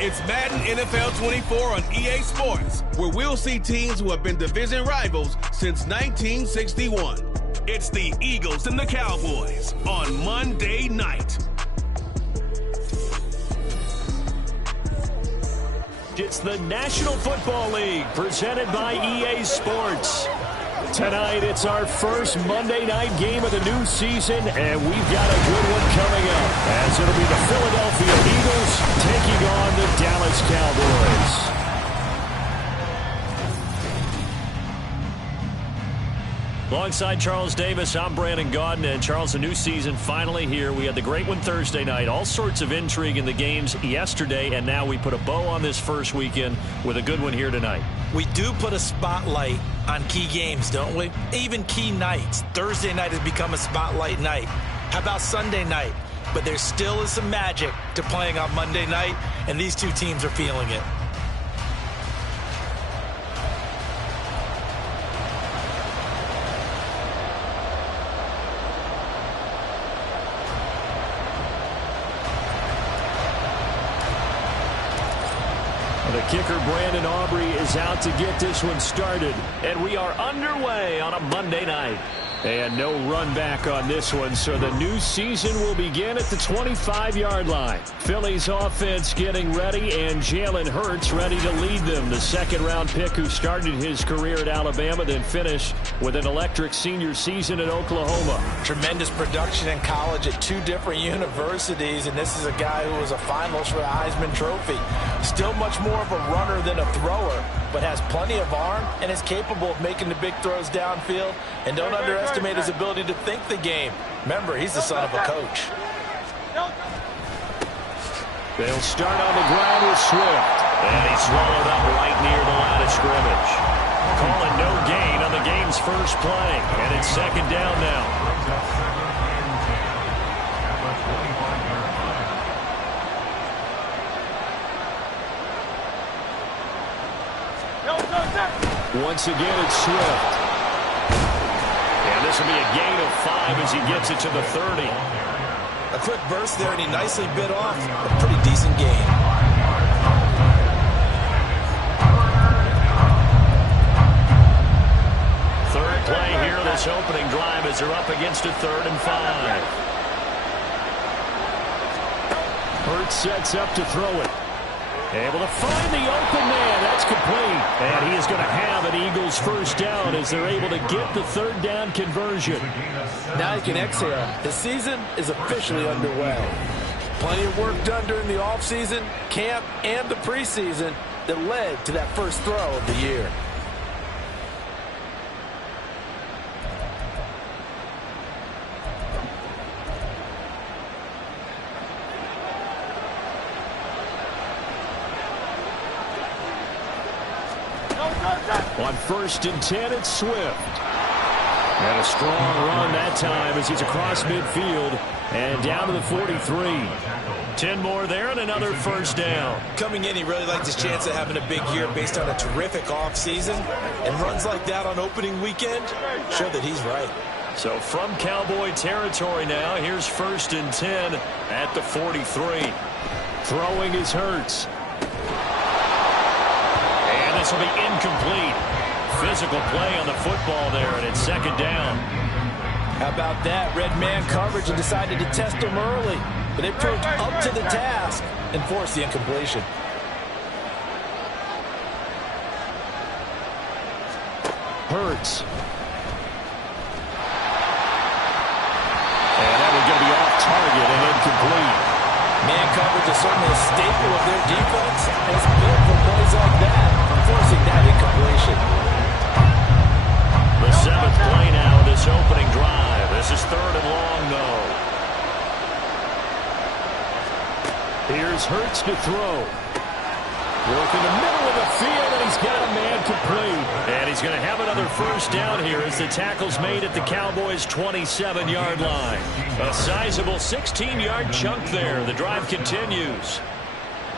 It's Madden NFL 24 on EA Sports, where we'll see teams who have been division rivals since 1961. It's the Eagles and the Cowboys on Monday night. It's the National Football League presented by EA Sports. Tonight, it's our first Monday night game of the new season, and we've got a good one coming up, as it'll be the Philadelphia Eagles taking on the Dallas Cowboys. Alongside Charles Davis, I'm Brandon Gaudin, and Charles, a new season finally here. We had the great one Thursday night, all sorts of intrigue in the games yesterday, and now we put a bow on this first weekend with a good one here tonight. We do put a spotlight on key games, don't we? Even key nights. Thursday night has become a spotlight night. How about Sunday night? But there still is some magic to playing on Monday night, and these two teams are feeling it. The kicker, Brandon Aubrey, is out to get this one started. And we are underway on a Monday night. And no run back on this one, so the new season will begin at the 25-yard line. Philly's offense getting ready, and Jalen Hurts ready to lead them. The second-round pick who started his career at Alabama, then finished with an electric senior season at Oklahoma. Tremendous production in college at two different universities, and this is a guy who was a finalist for the Heisman Trophy. Still much more of a runner than a thrower, but has plenty of arm and is capable of making the big throws downfield. And don't underestimate his ability to think the game. Remember, he's the son of a coach. They'll start on the ground with Swift. And he's swallowed up right near the line of scrimmage. Calling no gain on the game's first play. And it's second down now. Once again, it's Swift. And this will be a gain of 5 as he gets it to the 30. A quick burst there, and he nicely bit off a pretty decent gain. Third play here, this opening drive, as they're up against a 3rd and 5. Hurts sets up to throw it. Able to find the open man. That's complete. And he is going to have an Eagles first down as they're able to get the 3rd down conversion. Now he can exhale. The season is officially underway. Plenty of work done during the offseason, camp, and the preseason that led to that first throw of the year. On 1st and 10, it's Swift. And a strong run that time as he's across midfield and down to the 43. 10 more there and another first down. Coming in, he really liked his chance of having a big year based on a terrific offseason. And runs like that on opening weekend show that he's right. So from Cowboy territory now, here's 1st and 10 at the 43. Throwing is Hurts. And this will be incomplete. Physical play on the football there, and it's second down. How about that? Red man coverage and decided to test him early. But they proved up to the task and forced the incompletion. Hurts. And that would go be off target and incomplete. Man coverage is certainly a staple of their defense, and it's built for plays like that, forcing that incompletion. The 7th play now, this opening drive. This is 3rd and long, though. Here's Hurts to throw. Work in the middle of the field, and he's got a man complete. And he's going to have another first down here as the tackle's made at the Cowboys' 27-yard line. A sizable 16-yard chunk there. The drive continues.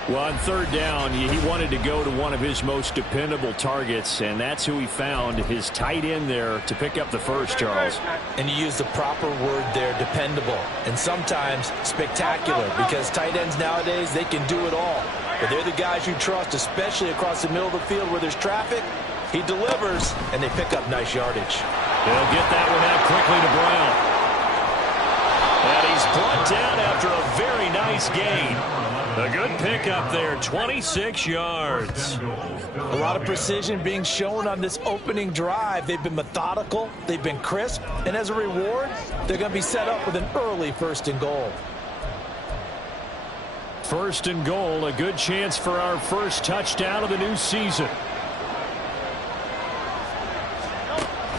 Well, on third down, he wanted to go to one of his most dependable targets, and that's who he found, his tight end there, to pick up the first, Charles. And you use the proper word there, dependable, and sometimes spectacular, because tight ends nowadays, they can do it all. But they're the guys you trust, especially across the middle of the field where there's traffic. He delivers, and they pick up nice yardage. They'll get that one out quickly to Brown. And he's brought down after a very nice gain. A good pickup there, 26 yards. A lot of precision being shown on this opening drive. They've been methodical, they've been crisp, and as a reward, they're going to be set up with an early 1st and goal. 1st and goal, a good chance for our first touchdown of the new season.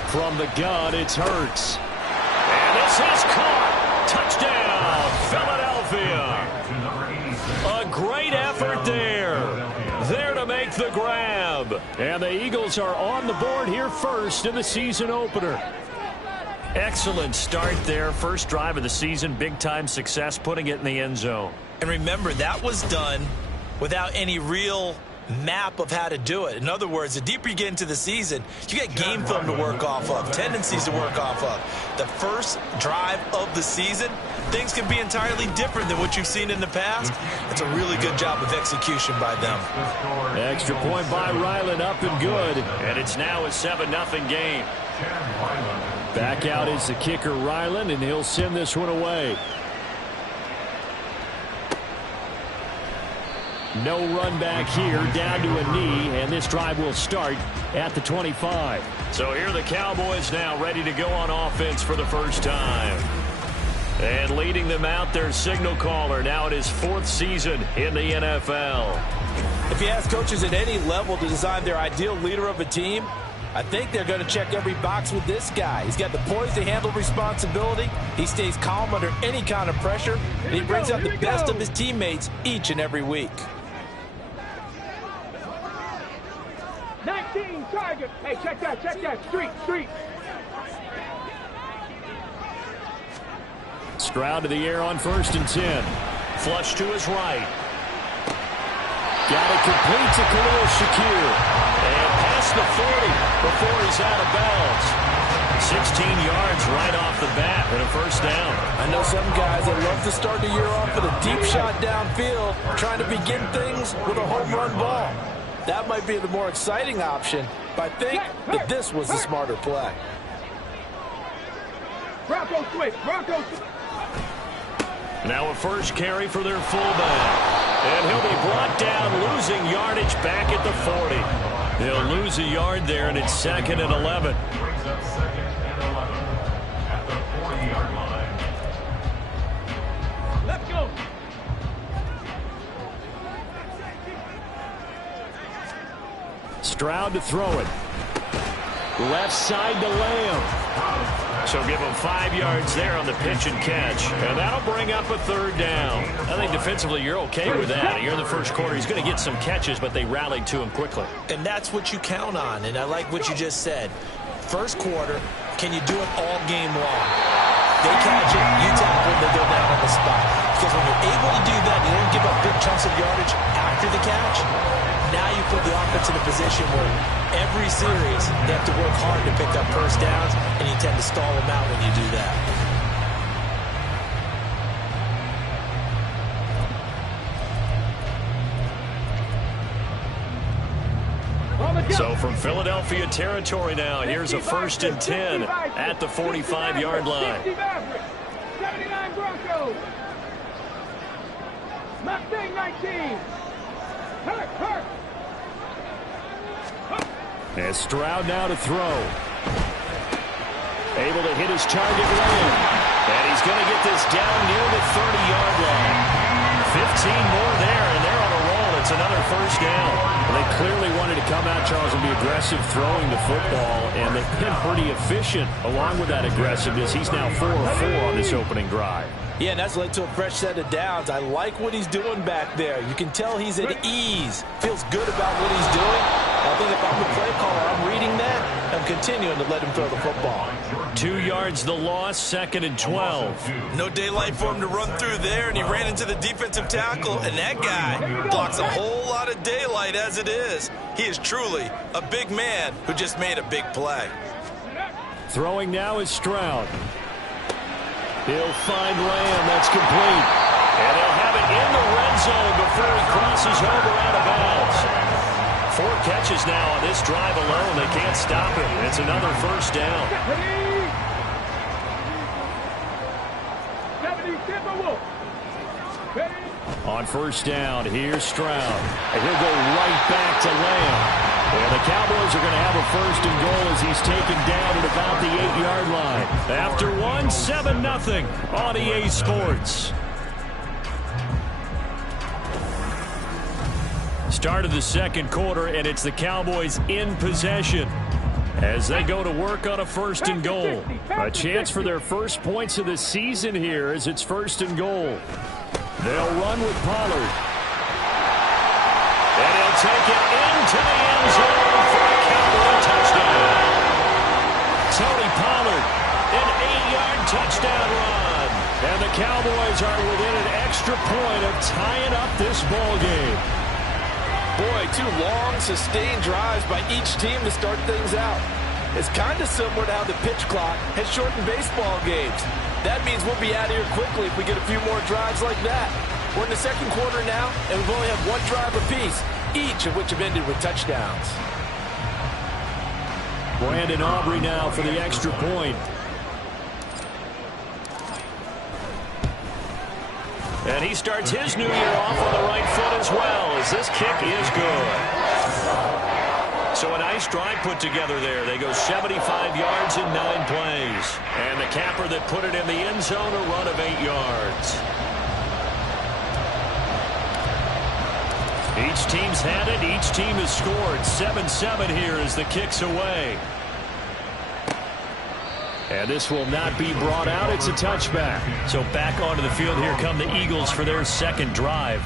From the gun, it's Hurts. And this is caught. Touchdown, Philadelphia. A great effort there. There to make the grab. And the Eagles are on the board here first in the season opener. Excellent start there. First drive of the season. Big-time success putting it in the end zone. And remember, that was done without any real map of how to do it. In other words, the deeper you get into the season, you get game film to work off of, tendencies to work off of. The first drive of the season, things can be entirely different than what you've seen in the past. It's a really good job of execution by them. Extra point by Ryland, up and good. And it's now a 7-0 game. Back out is the kicker, Ryland, and he'll send this one away. No run back here, down to a knee, and this drive will start at the 25. So here are the Cowboys now ready to go on offense for the first time. And leading them out, their signal caller, now in his 4th season in the NFL. If you ask coaches at any level to design their ideal leader of a team, I think they're going to check every box with this guy. He's got the poise to handle responsibility. He stays calm under any kind of pressure, and he brings out the best of his teammates each and every week. 19 target. Hey, check that. Street. Stroud to the air on 1st and 10. Flush to his right. Got it complete to Khalil Shakir. And past the 40 before he's out of bounds. 16 yards right off the bat and a 1st down. I know some guys that love to start the year off with a deep shot downfield, trying to begin things with a home run ball. That might be the more exciting option, but I think that this was the smarter play. Bronco switch. Now a first carry for their fullback. And he'll be brought down, losing yardage back at the 40. He'll lose a yard there, and it's 2nd and 11. Let's go. Stroud to throw it. Left side to Lamb. So give him 5 yards there on the pitch and catch. And that'll bring up a 3rd down. I think defensively you're okay with that. Here in the first quarter, he's going to get some catches, but they rallied to him quickly. And that's what you count on, and I like what you just said. First quarter, can you do it all game long? They catch it, you tackle them, they go down on the spot. Because when you're able to do that, you don't give up big chunks of yardage after the catch. Now you put the offense in a position where every series they have to work hard to pick up first downs, and you tend to stall them out when you do that. So from Philadelphia territory now, here's a 1st and 10 at the 45-yard line. 79 Broncos. Mustang 19. Hurt. And Stroud now to throw. Able to hit his target Lamb. And he's going to get this down near the 30-yard line. 15 more there, and they're on a roll. It's another 1st down. Well, they clearly wanted to come out, Charles, and be aggressive throwing the football, and they've been pretty efficient along with that aggressiveness. He's now 4 of 4 on this opening drive. Yeah, and that's led to a fresh set of downs. I like what he's doing back there. You can tell he's at ease. Feels good about what he's doing. I think if I'm the play caller, I'm reading that, and and continuing to let him throw the football. 2 yards the loss, 2nd and 12. No daylight for him to run through there, and he ran into the defensive tackle, and that guy blocks a whole lot of daylight as it is. He is truly a big man who just made a big play. Throwing now is Stroud. He'll find Lamb. That's complete. And they'll have it in the red zone before he crosses over out of bounds. 4 catches now on this drive alone. They can't stop him. It's another first down. On first down, here's Stroud. And he'll go right back to Lamb. And the Cowboys are going to have a first and goal as he's taken down at about the 8-yard line. After 7-0 on EA Sports. Start of the second quarter, and it's the Cowboys in possession as they go to work on a first and goal. A chance for their first points of the season here as it's first and goal. They'll run with Pollard. And he'll take it into the end zone for a Cowboy touchdown. Tony Pollard, an 8-yard touchdown run. And the Cowboys are within an extra point of tying up this ball game. Boy, 2 long, sustained drives by each team to start things out. It's kind of similar to how the pitch clock has shortened baseball games. That means we'll be out of here quickly if we get a few more drives like that. We're in the second quarter now, and we've only had 1 drive apiece, each of which have ended with touchdowns. Brandon Aubrey now for the extra point. And he starts his new year off on the right foot as well, as this kick is good. So a nice drive put together there. They go 75 yards in 9 plays. And the capper that put it in the end zone, a run of 8 yards. Each team's had it. Each team has scored. 7-7 here as the kick's away. And this will not be brought out. It's a touchback. So back onto the field, here come the Eagles for their second drive.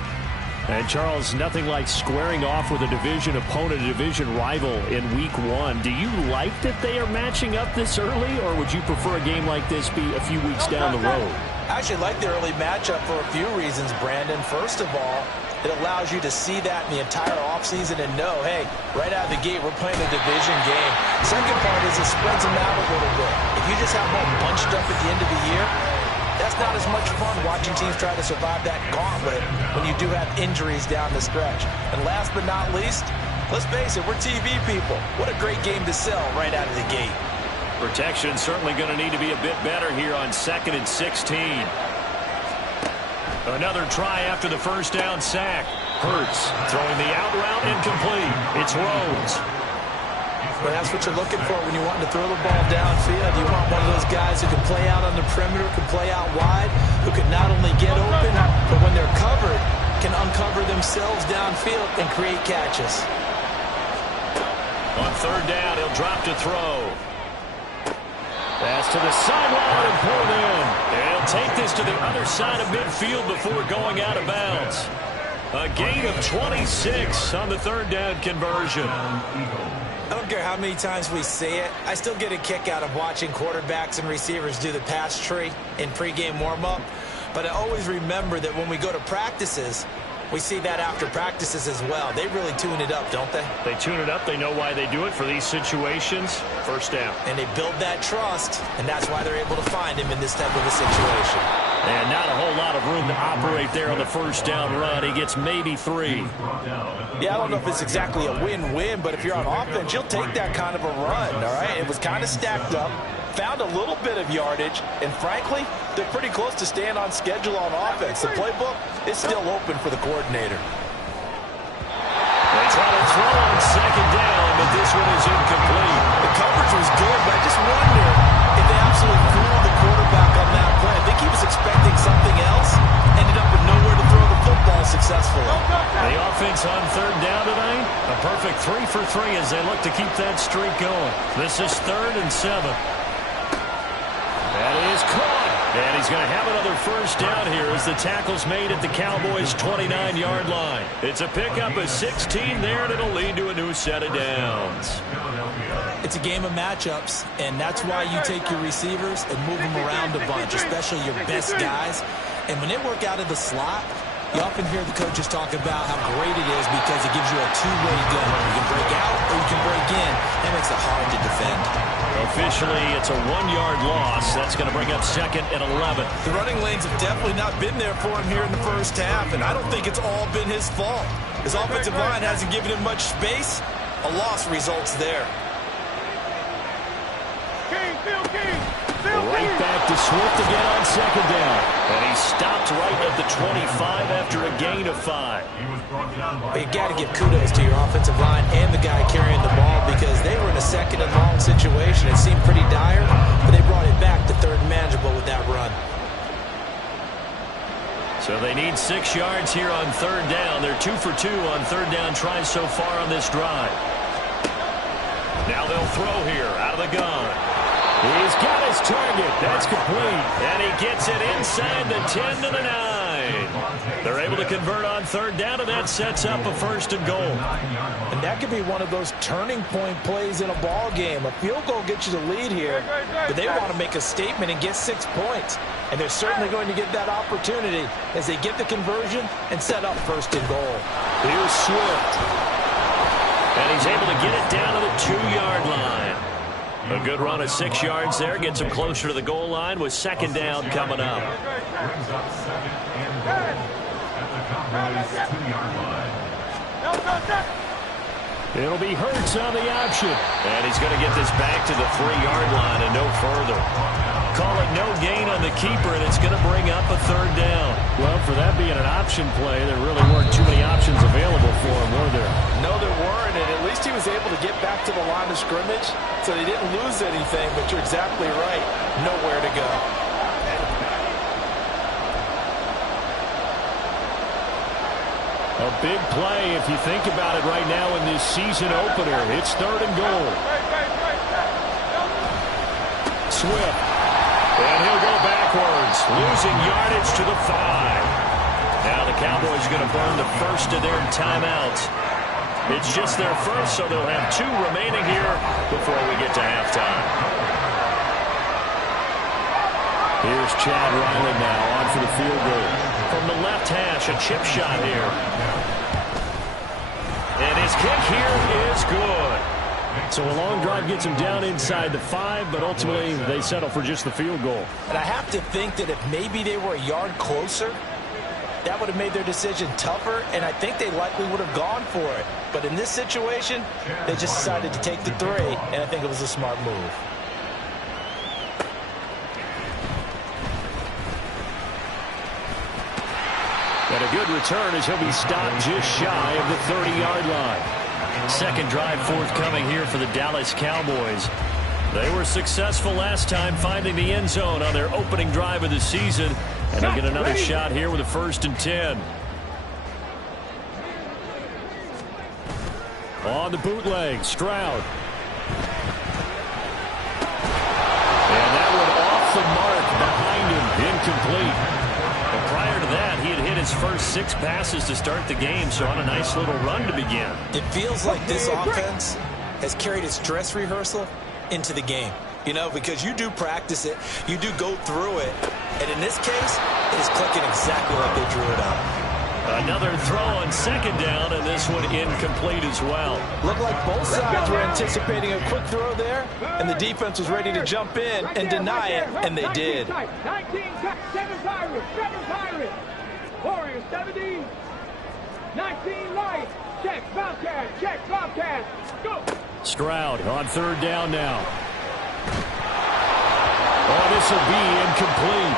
And, Charles, nothing like squaring off with a division opponent, a division rival in Week 1. Do you like that they are matching up this early, or would you prefer a game like this be a few weeks down the road? I actually like the early matchup for a few reasons, Brandon. First of all, it allows you to see that in the entire offseason and know, hey, right out of the gate, we're playing a division game. Second part is it spreads them out a little bit. If you just have them bunched up at the end of the year, that's not as much fun watching teams try to survive that gauntlet when you do have injuries down the stretch. And last but not least, let's face it, we're TV people. What a great game to sell right out of the gate. Protection certainly going to need to be a bit better here on 2nd and 16. Another try after the first down sack. Hurts throwing the out route incomplete. It's Rhodes. But that's what you're looking for when you want to throw the ball downfield. You want one of those guys who can play out on the perimeter, can play out wide, who can not only get open, but when they're covered, can uncover themselves downfield and create catches. On third down, he'll drop to throw. Pass to the sideline and pulled in. And he'll take this to the other side of midfield before going out of bounds. A gain of 26 on the third down conversion. I don't care how many times we say it, I still get a kick out of watching quarterbacks and receivers do the pass tree in pregame warm-up. But I always remember that when we go to practices, we see that after practices as well. They really tune it up, don't they? They tune it up. They know why they do it for these situations. First down. And they build that trust, and that's why they're able to find him in this type of a situation. And not a whole lot of room to operate there on the first down run. He gets maybe 3. Yeah, I don't know if it's exactly a win-win, but if you're on offense, you'll take that kind of a run, all right? It was kind of stacked up, found a little bit of yardage, and frankly, they're pretty close to staying on schedule on offense. The playbook is still open for the coordinator. They try to throw on second down, but this one is incomplete. The coverage was good, but I just wonder if they absolutely fooled the quarterback on that play. I think he was expecting something else, ended up with nowhere to throw the football successfully. The offense on third down tonight, a perfect 3 for 3 as they look to keep that streak going. This is 3rd and 7. That is caught. And he's going to have another first down here as the tackle's made at the Cowboys' 29-yard line. It's a pickup of 16 there, and it'll lead to a new set of downs. It's a game of matchups, and that's why you take your receivers and move them around a bunch, especially your best guys. And when they work out of the slot, you often hear the coaches talk about how great it is because it gives you a two-way gun. You can break out or you can break in. That makes it hard to defend. Officially, it's a 1-yard loss. That's going to bring up 2nd and 11. The running lanes have definitely not been there for him here in the first half, and I don't think it's all been his fault. His offensive line hasn't given him much space. A loss results there. Right back to Swift again on 2nd down. And he stopped right at the 25 after a gain of 5. You got to give kudos to your offensive line and the guy carrying the ball because they were in a 2nd and long situation. It seemed pretty dire, but they brought it back to 3rd and manageable with that run. So they need 6 yards here on 3rd down. They're 2 for 2 on 3rd down tries so far on this drive. Now they'll throw here out of the gun. He's got his target. That's complete. And he gets it inside the 10 to the 9. They're able to convert on 3rd down, and that sets up a 1st and goal. And that could be one of those turning point plays in a ball game. A field goal gets you the lead here, but they want to make a statement and get 6 points. And they're certainly going to get that opportunity as they get the conversion and set up 1st and goal. Here's Swift. And he's able to get it down to the 2-yard line. A good run of 6 yards there. Gets him closer to the goal line with 2nd down coming up. It'll be Hurts on the option. And he's going to get this back to the 3-yard line and no further. Call it no gain on the keeper, and it's going to bring up a 3rd down. Well, for that being an option play, there really weren't too many options available for him, were there? No, there weren't, and at least he was able to get back to the line of scrimmage, so they didn't lose anything, but you're exactly right. Nowhere to go. A big play, if you think about it right now in this season opener. It's 3rd and goal. Swift. And he'll go backwards, losing yardage to the 5. Now the Cowboys are going to burn the first of their timeouts. It's just their first, so they'll have 2 remaining here before we get to halftime. Here's Chad Riley now on for the field goal. From the left hash, a chip shot here. And his kick here is good. So a long drive gets him down inside the 5, but ultimately they settle for just the field goal. And I have to think that if maybe they were a yard closer, that would have made their decision tougher, and I think they likely would have gone for it. But in this situation, they just decided to take the 3, and I think it was a smart move. And a good return as he'll be stopped just shy of the 30-yard line. 2nd drive forthcoming here for the Dallas Cowboys. They were successful last time finding the end zone on their opening drive of the season. And they'll get another shot here with a 1st and 10. On the bootleg, Stroud. And that one off the mark behind him, incomplete. But prior to that, he had hit his first 6 passes to start the game, so on a nice little run to begin. It feels like this offense has carried its dress rehearsal into the game. You know, because you do practice it, you do go through it, and in this case, it is clicking exactly like they drew it up. Another throw on 2nd down, and this one incomplete as well. Looked like both sides were anticipating a quick throw there, and the defense was ready to jump in and deny it, and they did. 19, 7 Pirates. Warriors, 17. 19 Light. Check, Bobcat. Go. Stroud on 3rd down now. Oh, this will be incomplete.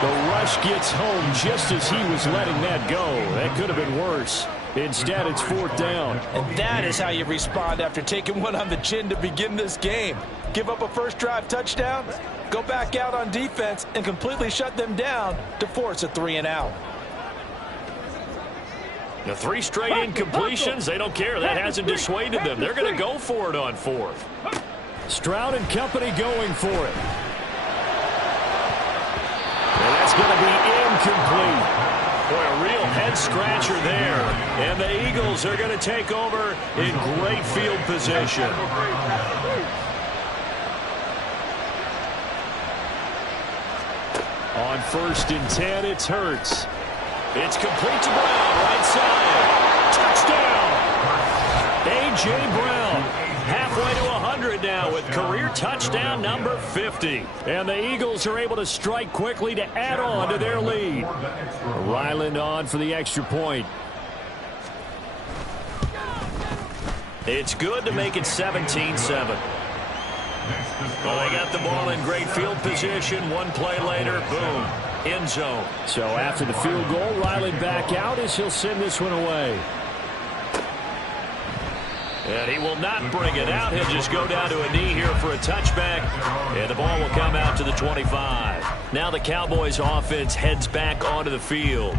The rush gets home just as he was letting that go. That could have been worse. Instead, it's 4th down. And that is how you respond after taking one on the chin to begin this game. Give up a first drive touchdown, go back out on defense, and completely shut them down to force a 3 and out. The 3 straight incompletions, they don't care. That hasn't dissuaded them. They're going to go for it on 4th. Stroud and company going for it. incomplete. Boy, a real head-scratcher there. And the Eagles are going to take over in great field position. On 1st and 10, it's Hurts. It's complete to Brown, right side. Touchdown! A.J. Brown, halfway to 100 now with career touchdown number 50. And the Eagles are able to strike quickly to add on to their lead. Ryland on for the extra point. It's good to make it 17-7. Well, they got the ball in great field position. One play later, boom, end zone. So after the field goal, Ryland back out as he'll send this one away. And he will not bring it out. He'll just go down to a knee here for a touchback. And the ball will come out to the 25. Now the Cowboys offense heads back onto the field.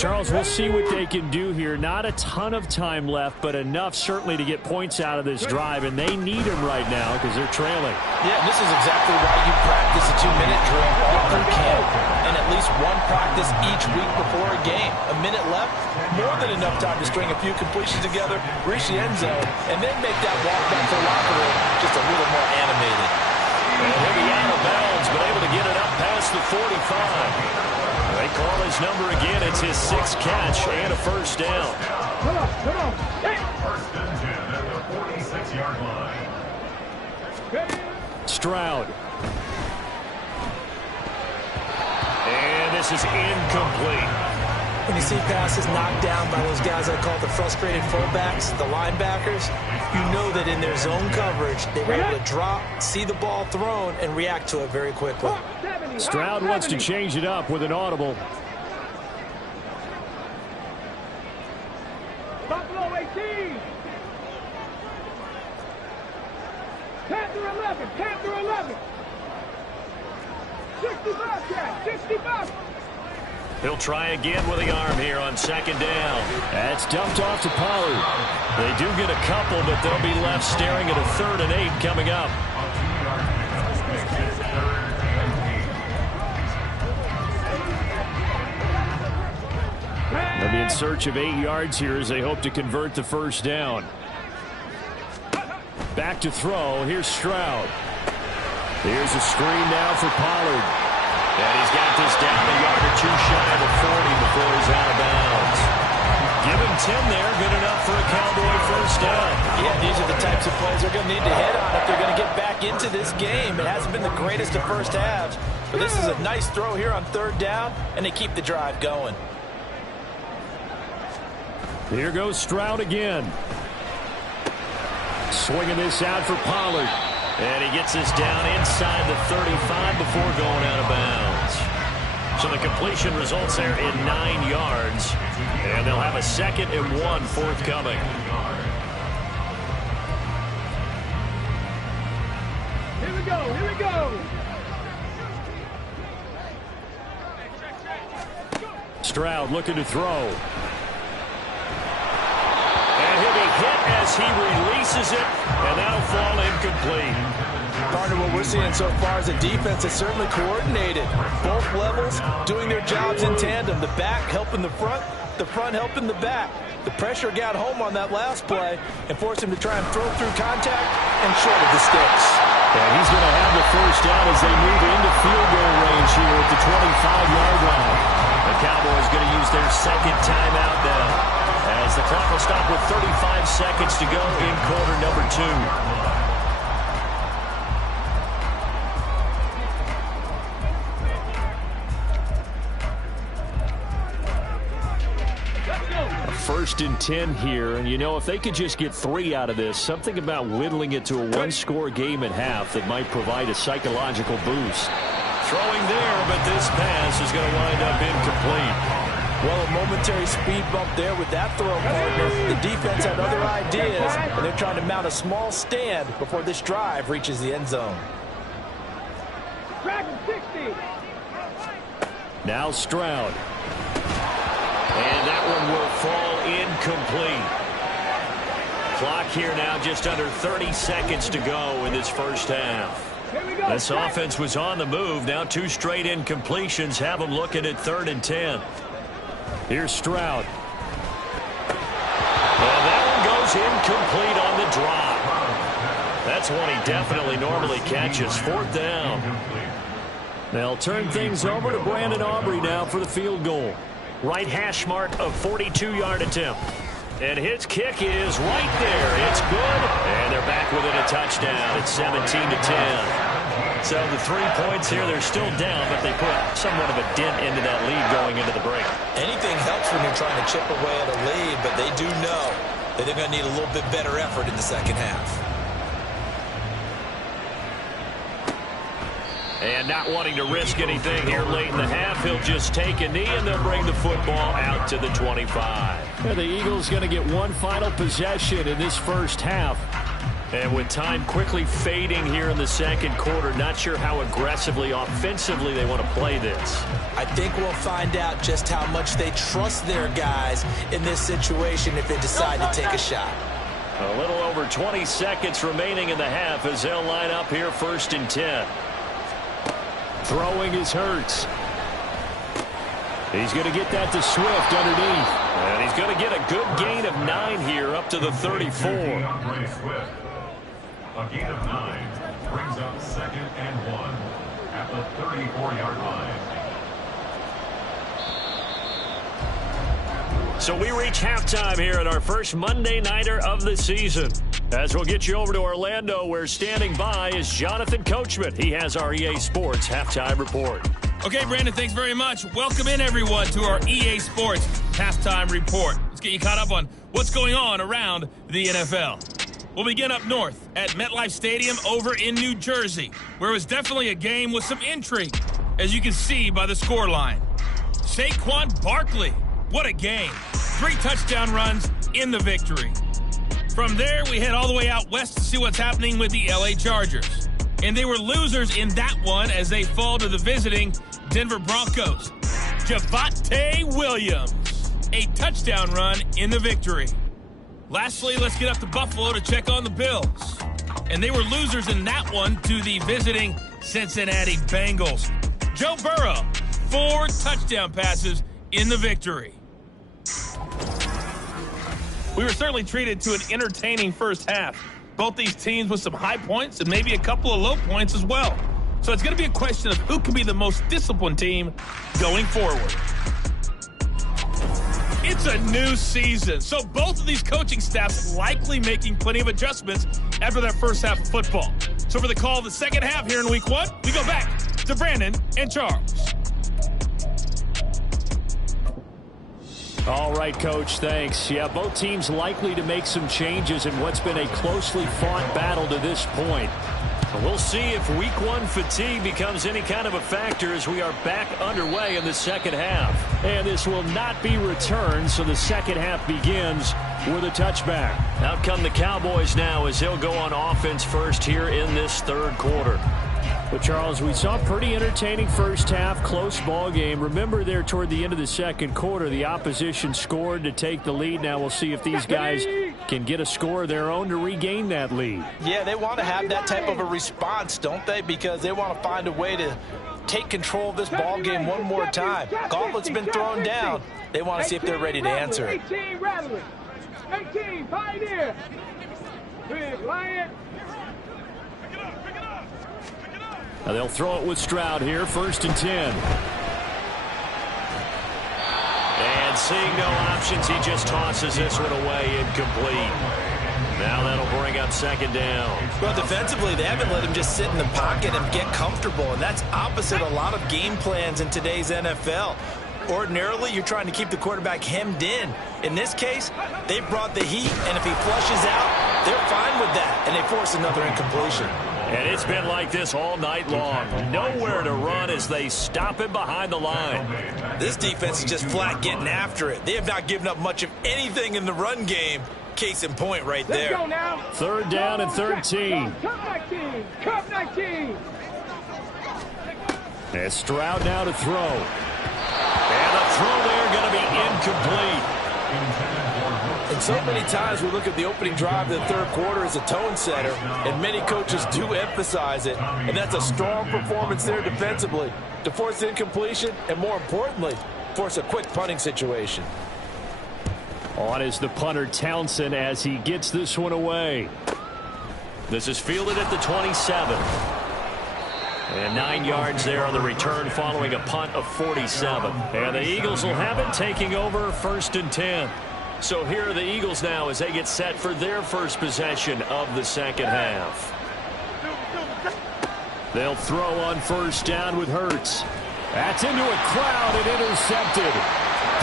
Charles, we'll see what they can do here. Not a ton of time left, but enough certainly to get points out of this drive, and they need them right now because they're trailing. Yeah, this is exactly why you practice a 2-minute drill all through camp, and at least one practice each week before a game. A minute left, more than enough time to string a few completions together, reach the end zone, and then make that walk back to the locker room just a little more animated. And he'll be out of bounds, but able to get it up past the 45. They call his number again. It's his 6th catch and a first down. Come on. Hey. 1st and 10 at the 46-yard line. Stroud. And this is incomplete. When you see passes knocked down by those guys I call the frustrated fullbacks, the linebackers, you know that in their zone coverage, they were able to drop, see the ball thrown, and react to it very quickly. Stroud wants to change it up with an audible. Buffalo 18. Panther 11. Panther 11. 65 catch. 65. He'll try again with the arm here on 2nd down. That's dumped off to Pollard. They do get a couple, but they'll be left staring at a 3rd and 8 coming up. They'll be in search of 8 yards here as they hope to convert the first down. Back to throw. Here's Stroud. Here's a screen now for Pollard. And he's got this down a yard or 2 shy of the 40 before he's out of bounds. Give him 10 there. Good enough for a Cowboy first down. Yeah, these are the types of plays they're going to need to hit on if they're going to get back into this game. It hasn't been the greatest of first halves, but this is a nice throw here on 3rd down, and they keep the drive going. Here goes Stroud again. Swinging this out for Pollard. And he gets this down inside the 35 before going out of bounds. So the completion results there in 9 yards. And they'll have a 2nd and 1 forthcoming. Here we go. Here we go. Stroud looking to throw. And he'll be hit as he releases it, and that'll fall incomplete. Partner, what we're seeing so far is a defense that's certainly coordinated. Both levels doing their jobs in tandem. The back helping the front helping the back. The pressure got home on that last play and forced him to try and throw through contact and short of the sticks. And he's going to have the first down as they move into field goal range here at the 25-yard line. The Cowboys going to use their 2nd timeout now, as the clock will stop with 35 seconds to go in quarter number 2. First and 10 here, and you know, if they could just get 3 out of this, something about whittling it to a 1-score game at half that might provide a psychological boost. Throwing there, but this pass is going to wind up incomplete. Well, a momentary speed bump there with that throw, partner. The defense had other ideas, and they're trying to mount a small stand before this drive reaches the end zone. Dragon 60. Now Stroud. And that one will fall incomplete. Clock here now just under 30 seconds to go in this first half. Here we go. This offense was on the move. Now 2 straight incompletions have them looking at 3rd and 10. Here's Stroud. And that one goes incomplete on the drop. That's one he definitely normally catches. 4th down. They'll turn things over to Brandon Aubrey now for the field goal. Right hash mark of 42-yard attempt. And his kick is right there. It's good. And they're back within a touchdown. It's 17-10. So the 3 points here, they're still down, but they put somewhat of a dent into that lead going into the break. Anything helps when you're trying to chip away at a lead, but they do know that they're going to need a little bit better effort in the second half. And not wanting to risk anything here late in the half, he'll just take a knee, and they'll bring the football out to the 25. And the Eagles going to get one final possession in this first half. And with time quickly fading here in the second quarter, not sure how aggressively, offensively they want to play this. I think we'll find out just how much they trust their guys in this situation if they decide to take a shot. A little over 20 seconds remaining in the half as they'll line up here 1st and 10. Throwing is Hurts. He's going to get that to Swift underneath. And he's going to get a good gain of 9 here up to the 34. A gain of 9 brings up 2nd and 1 at the 34-yard line. So we reach halftime here at our first Monday Nighter of the season. As we'll get you over to Orlando, where standing by is Jonathan Coachman. He has our EA Sports Halftime Report. Okay, Brandon, thanks very much. Welcome in, everyone, to our EA Sports Halftime Report. Let's get you caught up on what's going on around the NFL. We'll begin up north at MetLife Stadium over in New Jersey, where it was definitely a game with some intrigue, as you can see by the scoreline. Saquon Barkley, what a game. 3 touchdown runs in the victory. From there, we head all the way out west to see what's happening with the LA Chargers. And they were losers in that one as they fall to the visiting Denver Broncos. Javonte Williams, a touchdown run in the victory. Lastly, let's get up to Buffalo to check on the Bills. And they were losers in that one to the visiting Cincinnati Bengals. Joe Burrow, 4 touchdown passes in the victory. We were certainly treated to an entertaining first half. Both these teams with some high points and maybe a couple of low points as well. So it's going to be a question of who can be the most disciplined team going forward. It's a new season, so both of these coaching staffs likely making plenty of adjustments after that first half of football. So for the call of the second half here in Week 1, we go back to Brandon and Charles. All right, Coach, thanks. Yeah, both teams likely to make some changes in what's been a closely fought battle to this point. We'll see if Week 1 fatigue becomes any kind of a factor as we are back underway in the second half. And this will not be returned, so the second half begins with a touchback. Out come the Cowboys now as they'll go on offense first here in this third quarter. But, Charles, we saw a pretty entertaining first half, close ball game. Remember there toward the end of the second quarter, the opposition scored to take the lead. Now we'll see if these guys can get a score of their own to regain that lead. Yeah, they want to have that type of a response, don't they? Because they want to find a way to take control of this ball game one more time. Gauntlet's been thrown down. They want to see if they're ready to answer it. 18, Rattler. 18, Pioneer. Big Lion. Now they'll throw it with Stroud here, 1st and 10. And seeing no options, he just tosses this one away, incomplete. Now that'll bring up 2nd down. Well, defensively, they haven't let him just sit in the pocket and get comfortable, and that's opposite a lot of game plans in today's NFL. Ordinarily, you're trying to keep the quarterback hemmed in. In this case, they brought the heat, and if he flushes out, they're fine with that, and they force another incompletion. And it's been like this all night long. Nowhere to run as they stop him behind the line. This defense is just flat getting after it. They have not given up much of anything in the run game. Case in point right there. Let's go now. 3rd down and 13. Cup 19. Cup 19. And Stroud now to throw. And the throw there going to be incomplete. And so many times we look at the opening drive of the third quarter as a tone setter, and many coaches do emphasize it. And that's a strong performance there defensively to force incompletion and, more importantly, force a quick punting situation. On is the punter Townsend as he gets this one away. This is fielded at the 27. And 9 yards there on the return following a punt of 47. And the Eagles will have it, taking over 1st and 10. So here are the Eagles now as they get set for their first possession of the second half. They'll throw on 1st down with Hurts. That's into a crowd and intercepted.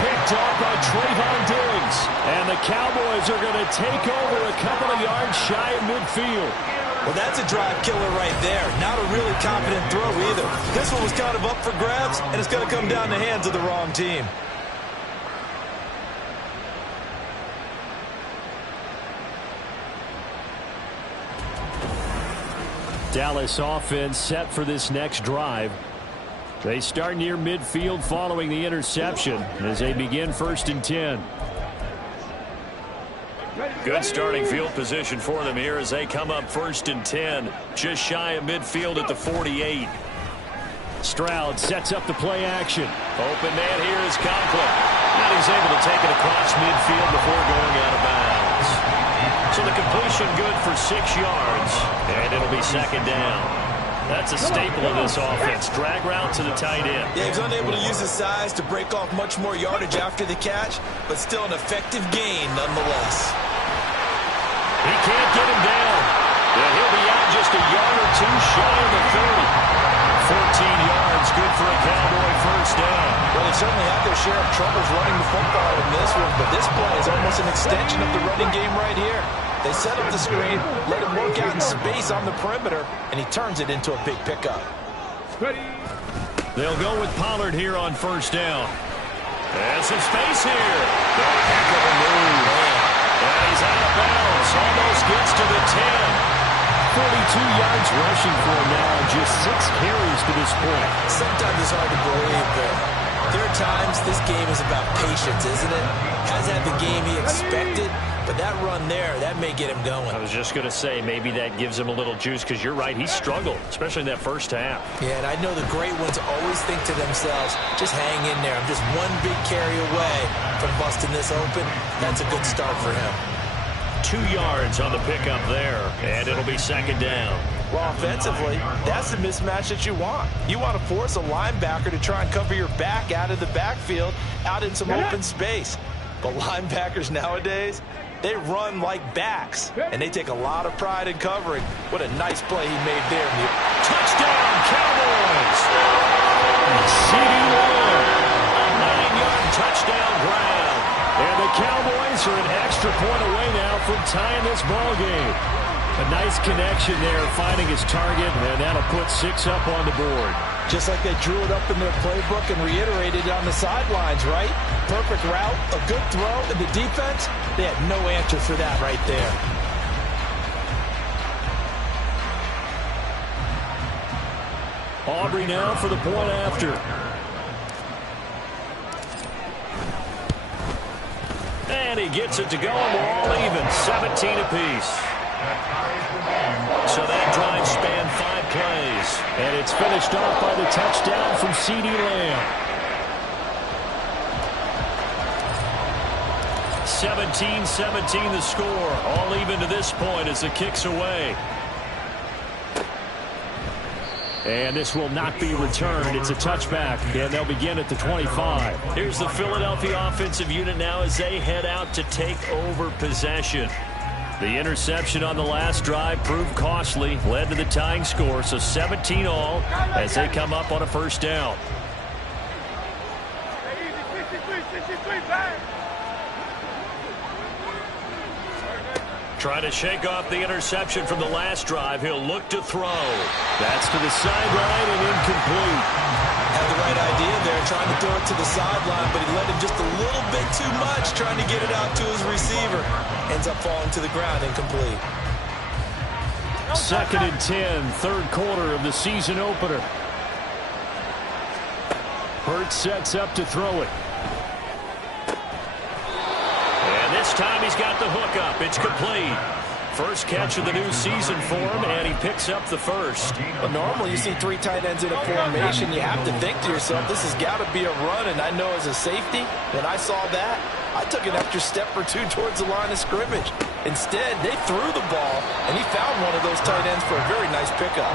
Picked off by Trayvon Diggs. And the Cowboys are going to take over a couple of yards shy of midfield. Well, that's a drive killer right there. Not a really confident throw either. This one was kind of up for grabs, and it's going to come down the hands of the wrong team. Dallas offense set for this next drive. They start near midfield following the interception as they begin 1st and 10. Good starting field position for them here as they come up 1st and 10. Just shy of midfield at the 48. Stroud sets up the play action. Open man here is Conklin. And he's able to take it across midfield before going out of bounds. So the completion good for 6 yards. And it'll be 2nd down. That's a staple of this offense. Drag route to the tight end. Yeah, he's unable to use his size to break off much more yardage after the catch, but still an effective gain nonetheless. He can't get him down. And he'll be out just a yard or two shy of the 30. 14 yards, good for a Cowboy 1st down. Well, they certainly had their share of troubles running the football in this one, but this play is almost an extension of the running game right here. They set up the screen, let him work out in space on the perimeter, and he turns it into a big pickup. They'll go with Pollard here on 1st down. And some space here. Heck of a move. And he's out of bounds. Almost gets to the 10. 42 yards rushing for him now on just 6 carries to this point. Sometimes it's hard to believe, but there are times this game is about patience, isn't it? Has had the game he expected, but that run there, that may get him going. I was just going to say, maybe that gives him a little juice, because you're right, he struggled, especially in that 1st half. Yeah, and I know the great ones always think to themselves, just hang in there. I'm just one big carry away from busting this open. That's a good start for him. 2 yards on the pickup there, and it'll be 2nd down. Well, offensively, that's the mismatch that you want. You want to force a linebacker to try and cover your back out of the backfield, out in some open space. But linebackers nowadays, they run like backs, and they take a lot of pride in covering. What a nice play he made there. Touchdown, Cowboys! CD Lamb, a 9-yard touchdown grab. And the Cowboys are an extra point away now from tying this ball game. A nice connection there, finding his target, and that'll put 6 up on the board. Just like they drew it up in their playbook and reiterated it on the sidelines, right? Perfect route, a good throw, and the defense, they had no answer for that right there. Aubrey now for the point after. And he gets it to go, and we're all even, 17 apiece. So that drive spanned 5 plays. And it's finished off by the touchdown from CD Lamb. 17-17 the score. All even to this point as the kick's away. And this will not be returned. It's a touchback, and they'll begin at the 25. Here's the Philadelphia offensive unit now as they head out to take over possession. The interception on the last drive proved costly, led to the tying score, so 17 all as they come up on a 1st down. Trying to shake off the interception from the last drive. He'll look to throw. That's to the sideline and incomplete. Had the right idea there, trying to throw it to the sideline, but he let him just a little bit too much, trying to get it out to his receiver. Ends up falling to the ground, incomplete. 2nd and 10, 3rd quarter of the season opener. Hurts sets up to throw it. And this this time he's got the hook up. It's complete. First catch of the new season for him, and he picks up the first. But normally you see 3 tight ends in a formation, you have to think to yourself, this has got to be a run. And I know as a safety, when I saw that, I took an extra step or 2 towards the line of scrimmage. Instead, they threw the ball, and he found one of those tight ends for a very nice pickup.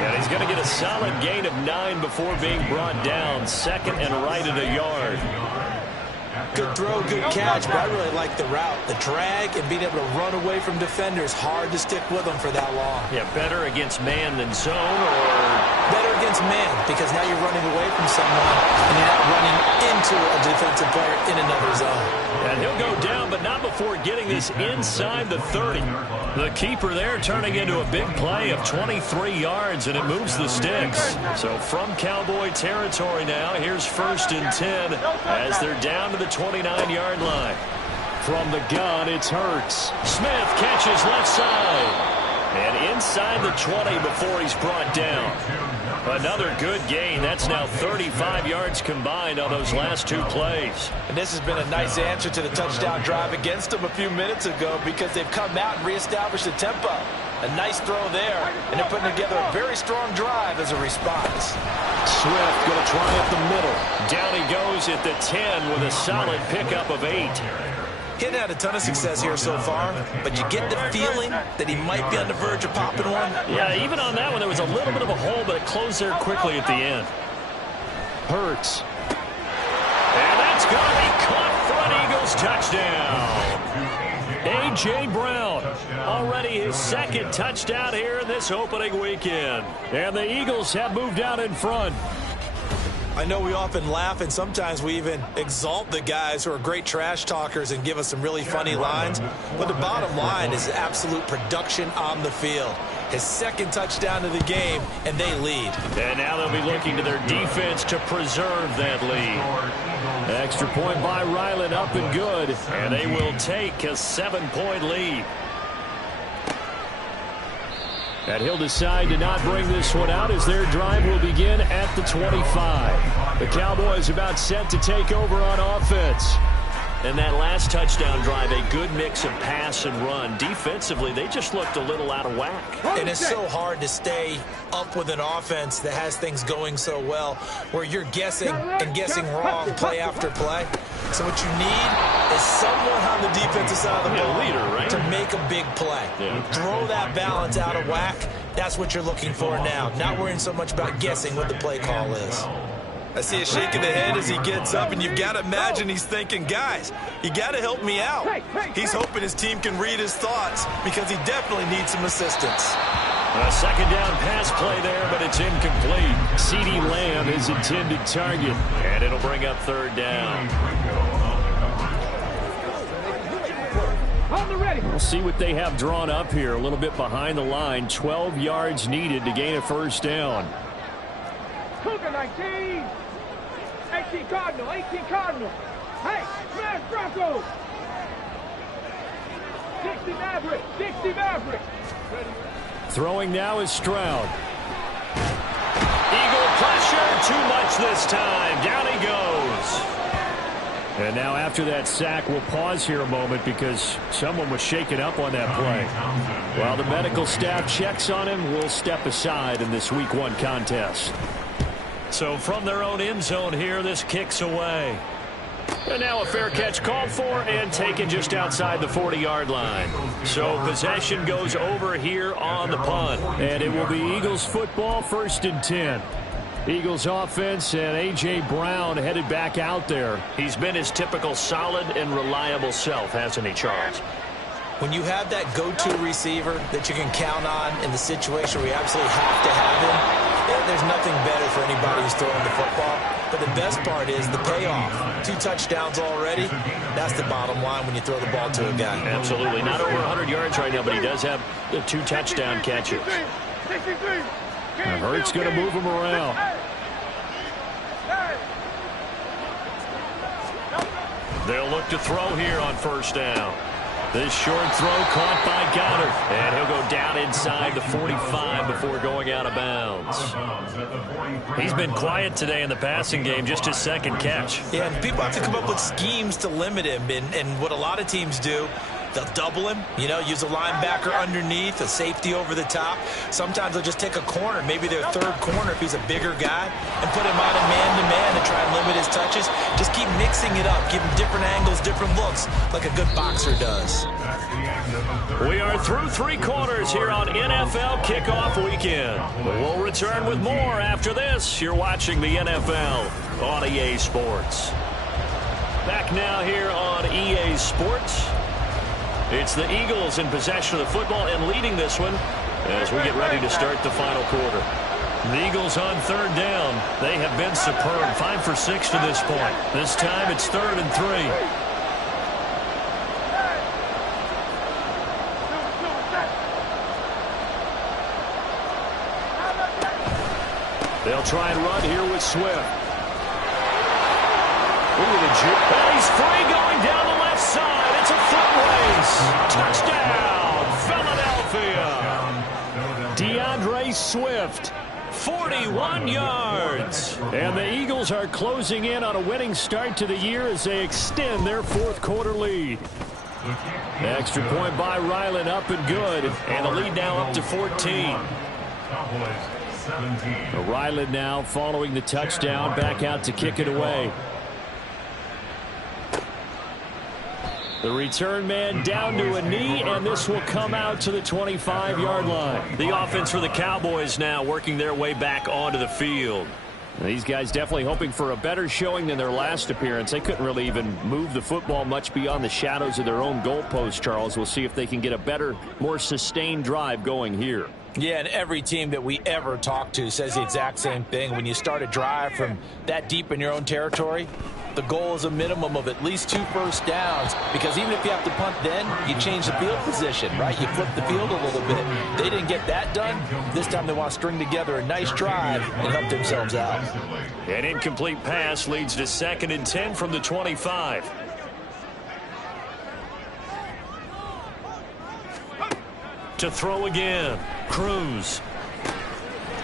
And he's going to get a solid gain of 9 before being brought down. Second and right at a yard. Good throw, good catch, but I really like the route. The drag and being able to run away from defenders, hard to stick with them for that long. Yeah, better against man than zone, or better against man, because now you're running away from someone and you're not running into a defensive player in another zone. And he'll go down, but not before getting this inside the 30. The keeper there turning into a big play of 23 yards, and it moves the sticks. So from Cowboy territory now, here's 1st and 10 as they're down to the 29-yard line. From the gun, it's Hurts. Smith catches left side. And inside the 20 before he's brought down. Another good gain. That's now 35 yards combined on those last 2 plays. And this has been a nice answer to the touchdown drive against them a few minutes ago, because they've come out and reestablished the tempo. A nice throw there, and they're putting together a very strong drive as a response. Swift going to try up the middle. Down he goes at the 10 with a solid pickup of 8. He hadn't had a ton of success here so far, but you get the feeling that he might be on the verge of popping one. Yeah, even on that one, there was a little bit of a hole, but it closed there quickly at the end. Hurts. And that's going to be caught for an Eagles touchdown. A.J. Brown, already his 2nd touchdown here in this opening weekend. And the Eagles have moved out in front. I know we often laugh, and sometimes we even exalt the guys who are great trash talkers and give us some really funny lines. But the bottom line is absolute production on the field. His 2nd touchdown of the game, and they lead. And now they'll be looking to their defense to preserve that lead. Extra point by Ryland, up and good. And they will take a 7-point lead. And he'll decide to not bring this one out as their drive will begin at the 25. The Cowboys about set to take over on offense. And that last touchdown drive, a good mix of pass and run. Defensively, they just looked a little out of whack. And it's so hard to stay up with an offense that has things going so well, where you're guessing and guessing wrong play after play. So what you need is someone on the defensive side of the ball leader, right? to make a big play. Yeah. Throw that balance out of whack. That's what you're looking for now. Not worrying so much about guessing what the play call is. I see a shake of the head as he gets up, and you've got to imagine he's thinking, guys, you got to help me out. He's hoping his team can read his thoughts, because he definitely needs some assistance. A 2nd down pass play there, but it's incomplete. CeeDee Lamb is intended target, and it'll bring up 3rd down. We'll see what they have drawn up here, a little bit behind the line. 12 yards needed to gain a 1st down. Cougar 19. 18 Cardinal. 18 Cardinal. Hey, smash Broncos. 60 Maverick. 60 Maverick. Throwing now is Stroud. Eagle pressure, too much this time. Down he goes. And now after that sack, we'll pause here a moment because someone was shaken up on that play. While the medical staff checks on him, we'll step aside in this Week 1 contest. So from their own end zone here, this kicks away. And now a fair catch called for and taken just outside the 40-yard line. So possession goes over here on the punt. And it will be Eagles football, 1st and 10. Eagles offense and A.J. Brown headed back out there. He's been his typical solid and reliable self, hasn't he, Charles? When you have that go-to receiver that you can count on in the situation where you absolutely have to have him, there's nothing better for anybody who's throwing the football. But the best part is the payoff. 2 touchdowns already. That's the bottom line when you throw the ball to a guy. Absolutely. Not over 100 yards right now, but he does have the 2 touchdown catches. And Hurts going to move him around. They'll look to throw here on 1st down. This short throw caught by Goddard. And he'll go down inside the 45 before going out of bounds. He's been quiet today in the passing game, just his second catch. Yeah, and people have to come up with schemes to limit him. And what a lot of teams do, they'll double him, use a linebacker underneath, a safety over the top. Sometimes they'll just take a corner, maybe their third corner if he's a bigger guy, and put him on a man-to-man and try and limit his touches. Just keep mixing it up, give him different angles, different looks, like a good boxer does. We are through 3 quarters here on NFL Kickoff Weekend. We'll return with more after this. You're watching the NFL on EA Sports. Back now here on EA Sports. It's the Eagles in possession of the football and leading this one as we get ready to start the final quarter. The Eagles on third down. They have been superb. 5 for 6 to this point. This time it's 3rd and 3. They'll try and run here with Swift. Look at the juke. And he's free going down the left side. It's a foot race. Touchdown, Philadelphia. DeAndre Swift, 41 yards. And the Eagles are closing in on a winning start to the year as they extend their 4th quarter lead. Extra point by Ryland, up and good. And the lead now up to 14. Ryland now following the touchdown, back out to kick it away. The return man down to a knee, and this will come out to the 25-yard line. The offense for the Cowboys now working their way back onto the field. These guys definitely hoping for a better showing than their last appearance. They couldn't really even move the football much beyond the shadows of their own goalpost, Charles. We'll see if they can get a better, more sustained drive going here. Yeah, and every team that we ever talk to says the exact same thing. When you start a drive from that deep in your own territory, the goal is a minimum of at least 2 first downs, because even if you have to punt then, you change the field position, right? You flip the field a little bit. They didn't get that done. This time they want to string together a nice drive and help themselves out. An incomplete pass leads to 2nd and 10 from the 25. To throw again. Cruz.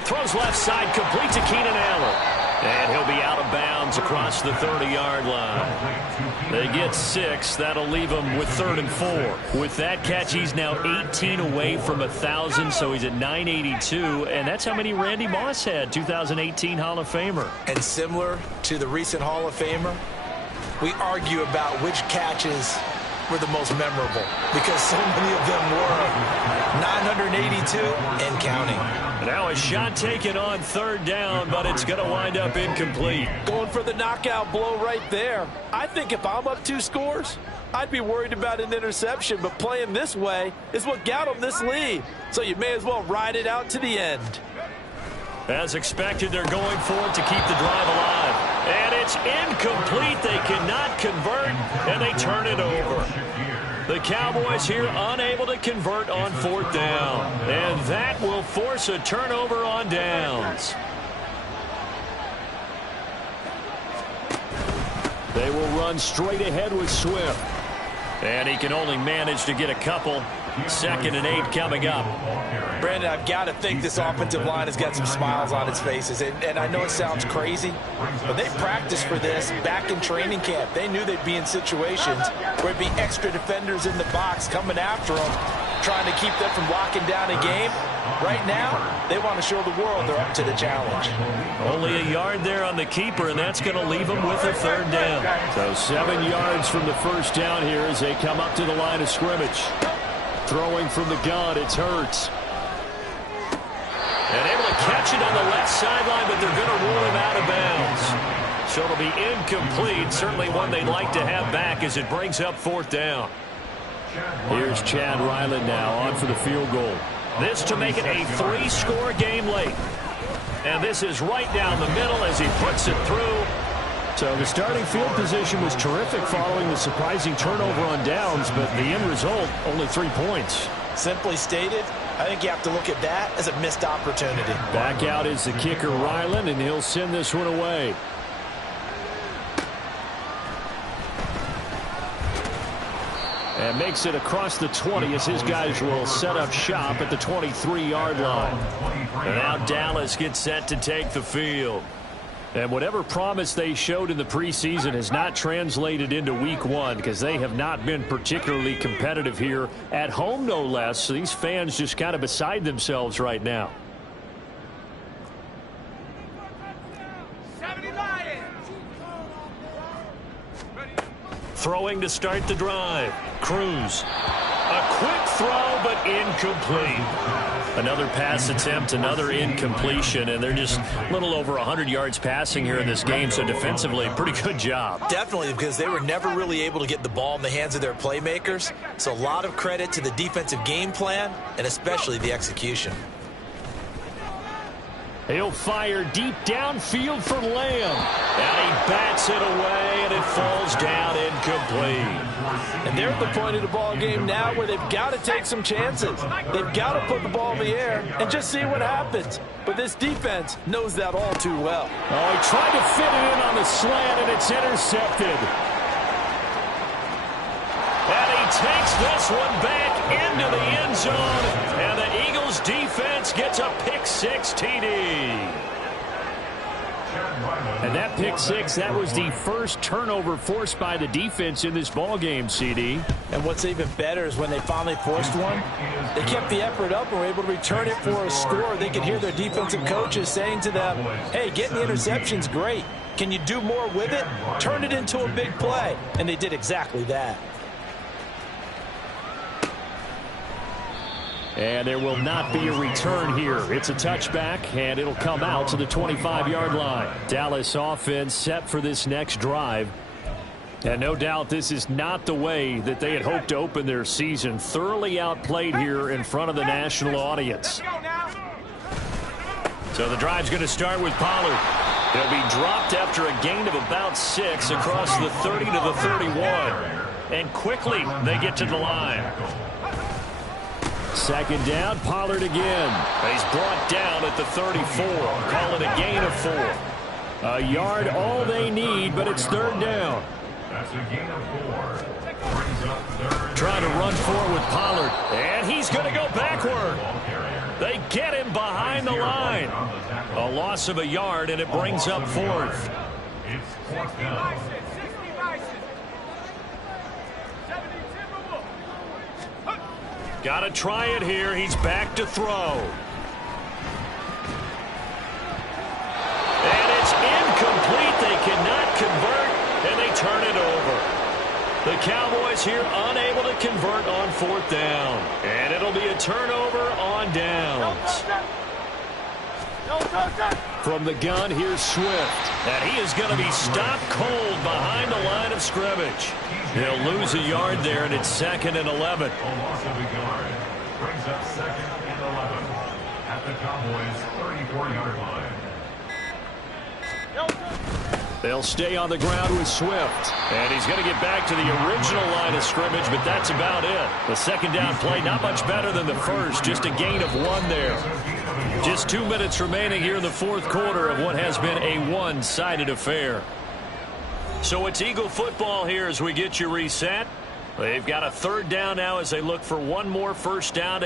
Throws left side, complete to Keenan Allen. And he'll be out of bounds across the 30-yard line. They get 6. That'll leave him with 3rd and 4. With that catch, he's now 18 away from 1,000, so he's at 982. And that's how many Randy Moss had, 2018 Hall of Famer. And similar to the recent Hall of Famer, we argue about which catches were the most memorable, because so many of them were. 982 and counting. Now a shot taken on 3rd down, but it's going to wind up incomplete. Going for the knockout blow right there. I think if I'm up 2 scores, I'd be worried about an interception, but playing this way is what got them this lead. So you may as well ride it out to the end. As expected, they're going for it to keep the drive alive. And it's incomplete. They cannot convert, and they turn it over. The Cowboys here unable to convert on 4th down. And that will force a turnover on downs. They will run straight ahead with Swift. And he can only manage to get a couple. 2nd and 8 coming up. Brandon, I've got to think this offensive line has got some smiles on its faces. And I know it sounds crazy, but they practiced for this back in training camp. They knew they'd be in situations where it'd be extra defenders in the box coming after them, trying to keep them from locking down a game. Right now, they want to show the world they're up to the challenge. Only a yard there on the keeper, and that's going to leave them with a 3rd down. So 7 yards from the first down here as they come up to the line of scrimmage. Throwing from the gun, it's Hurts. And able to catch it on the left sideline, but they're going to rule him out of bounds. So it'll be incomplete. Certainly one they'd like to have back as it brings up 4th down. Here's Chad Ryland now on for the field goal. This to make it a 3-score game late. And this is right down the middle as he puts it through. So the starting field position was terrific following the surprising turnover on downs, but the end result, only 3 points. Simply stated, I think you have to look at that as a missed opportunity. Back out is the kicker, Ryland, and he'll send this one away. And makes it across the 20 as his guys will set up shop at the 23-yard line. And now Dallas gets set to take the field. And whatever promise they showed in the preseason has not translated into week one because they have not been particularly competitive here at home, no less. So these fans just kind of beside themselves right now. Throwing to start the drive. Cruz. A quick throw, but incomplete. Another pass attempt, another incompletion, and they're just a little over 100 yards passing here in this game, so defensively, pretty good job. Definitely, because they were never really able to get the ball in the hands of their playmakers, so a lot of credit to the defensive game plan, and especially the execution. He'll fire deep downfield for Lamb. And he bats it away, and it falls down incomplete. And they're at the point of the ball game now where they've got to take some chances. They've got to put the ball in the air and just see what happens. But this defense knows that all too well. Oh, he tried to fit it in on the slant, and it's intercepted. And he takes this one back into the end zone, and the Eagles defense gets a pick-6 TD. And that pick-6, that was the first turnover forced by the defense in this ballgame, CD. And what's even better is when they finally forced one, they kept the effort up and were able to return it for a score. They could hear their defensive coaches saying to them, hey, getting the interception's great. Can you do more with it? Turn it into a big play. And they did exactly that. And there will not be a return here. It's a touchback, and it'll come out to the 25-yard line. Dallas offense set for this next drive. And no doubt this is not the way that they had hoped to open their season. Thoroughly outplayed here in front of the national audience. So the drive's going to start with Pollard. He'll be dropped after a gain of about 6 across the 30 to the 31. And quickly they get to the line. Second down, Pollard again. He's brought down at the 34. Call it a gain of 4. A yard all they need, but it's third down. That's a gain of 4. Trying to run forward with Pollard, and he's going to go backward. They get him behind the line. A loss of a yard, and it brings up 4th. It's 4th down. Got to try it here. He's back to throw. And it's incomplete. They cannot convert, and they turn it over. The Cowboys here unable to convert on 4th down. And it'll be a turnover on downs. From the gun, here's Swift. And he is going to be stopped cold behind the line of scrimmage. He'll lose a yard there, and it's 2nd and 11. A loss of a yard brings up 2nd and 11 at the Cowboys' 34-yard line. They'll stay on the ground with Swift. And he's going to get back to the original line of scrimmage, but that's about it. The second down play, not much better than the first. Just a gain of 1 there. Just 2 minutes remaining here in the 4th quarter of what has been a one-sided affair. So it's Eagle football here as we get you reset. They've got a 3rd down now as they look for one more first down.